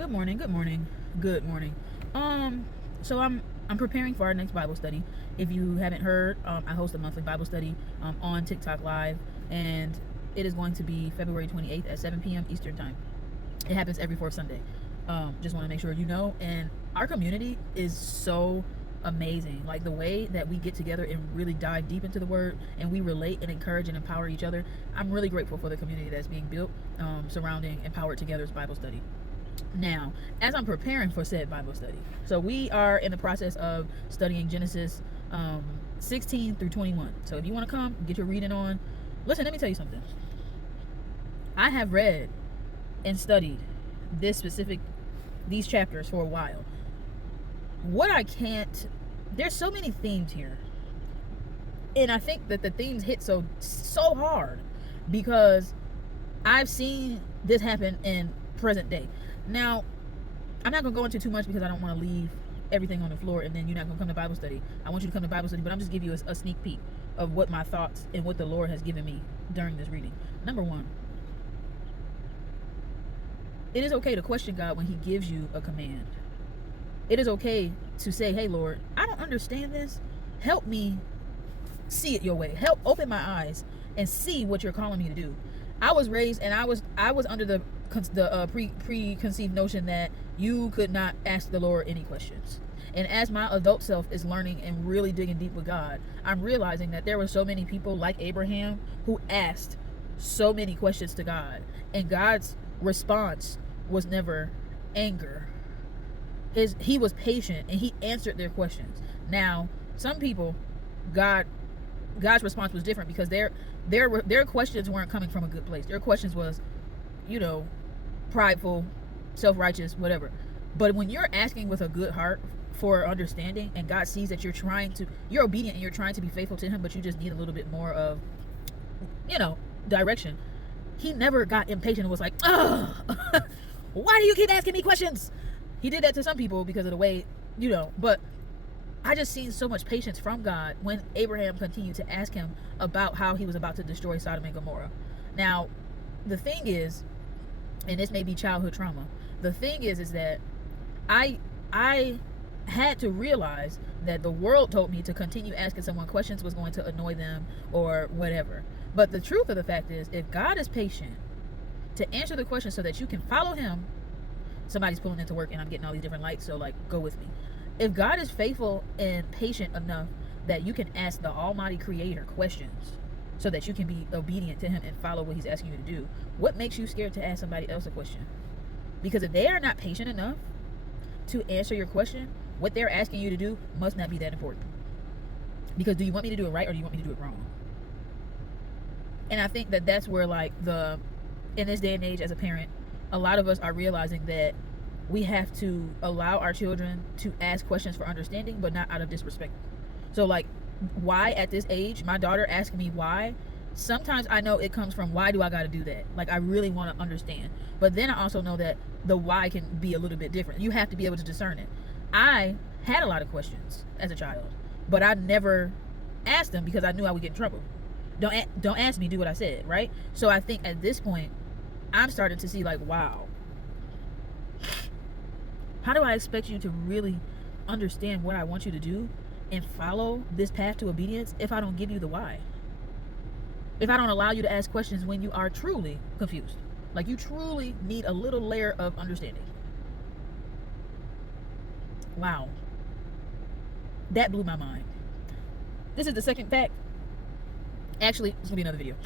Good morning. Good morning. Good morning. So I'm preparing for our next Bible study. If you haven't heard, I host a monthly Bible study on TikTok Live, and it is going to be February 28th at 7 p.m. Eastern Time. It happens every fourth Sunday. Just want to make sure you know. And our community is so amazing. Like the way that we get together and really dive deep into the Word, and we relate and encourage and empower each other. I'm really grateful for the community that's being built surrounding Empowered Together's Bible study. Now, as I'm preparing for said Bible study, so we are in the process of studying Genesis 16 through 21. So if you want to come, get your reading on. Listen, let me tell you something. I have read and studied these chapters for a while. There's so many themes here. And I think that the themes hit so hard because I've seen this happen in present day. Now, I'm not going to go into too much because I don't want to leave everything on the floor and then you're not going to come to Bible study. I want you to come to Bible study, but I'm just giving you a sneak peek of what my thoughts and what the Lord has given me during this reading. Number one, it is okay to question God when He gives you a command. It is okay to say, hey, Lord, I don't understand this. Help me see it your way. Help open my eyes and see what you're calling me to do. I was raised and I was under the preconceived notion that you could not ask the Lord any questions. And as my adult self is learning and really digging deep with God, I'm realizing that there were so many people like Abraham who asked so many questions to God, and God's response was never anger. He was patient and He answered their questions. Now, some people, God's response was different because their questions weren't coming from a good place. Their questions was, prideful, self-righteous, whatever. But when you're asking with a good heart for understanding, and God sees that you're obedient and you're trying to be faithful to Him, but you just need a little bit more of, direction. He never got impatient and was like, ugh, why do you keep asking me questions? He did that to some people because of the way, but I just seen so much patience from God when Abraham continued to ask Him about how He was about to destroy Sodom and Gomorrah. Now, the thing is, and this may be childhood trauma, the thing is that I had to realize that the world told me to continue asking someone questions was going to annoy them or whatever. But the truth of the fact is, if God is patient to answer the question so that you can follow Him, somebody's pulling into work and I'm getting all these different lights, so go with me. If God is faithful and patient enough that you can ask the Almighty Creator questions so that you can be obedient to Him and follow what He's asking you to do, what makes you scared to ask somebody else a question? Because if they are not patient enough to answer your question, what they're asking you to do must not be that important. Because do you want me to do it right or do you want me to do it wrong? And I think that that's where in this day and age as a parent, a lot of us are realizing that we have to allow our children to ask questions for understanding, but not out of disrespect. So why at this age, my daughter asking me why, sometimes I know it comes from, why do I got to do that? I really want to understand. But then I also know that the why can be a little bit different. You have to be able to discern it. I had a lot of questions as a child, but I never asked them because I knew I would get in trouble. Don't ask me, do what I said, right? So I think at this point, I'm starting to see wow, how do I expect you to really understand what I want you to do and follow this path to obedience if I don't give you the why? If I don't allow you to ask questions when you are truly confused, you truly need a little layer of understanding. Wow. That blew my mind. This is the second fact. Actually, this will be another video.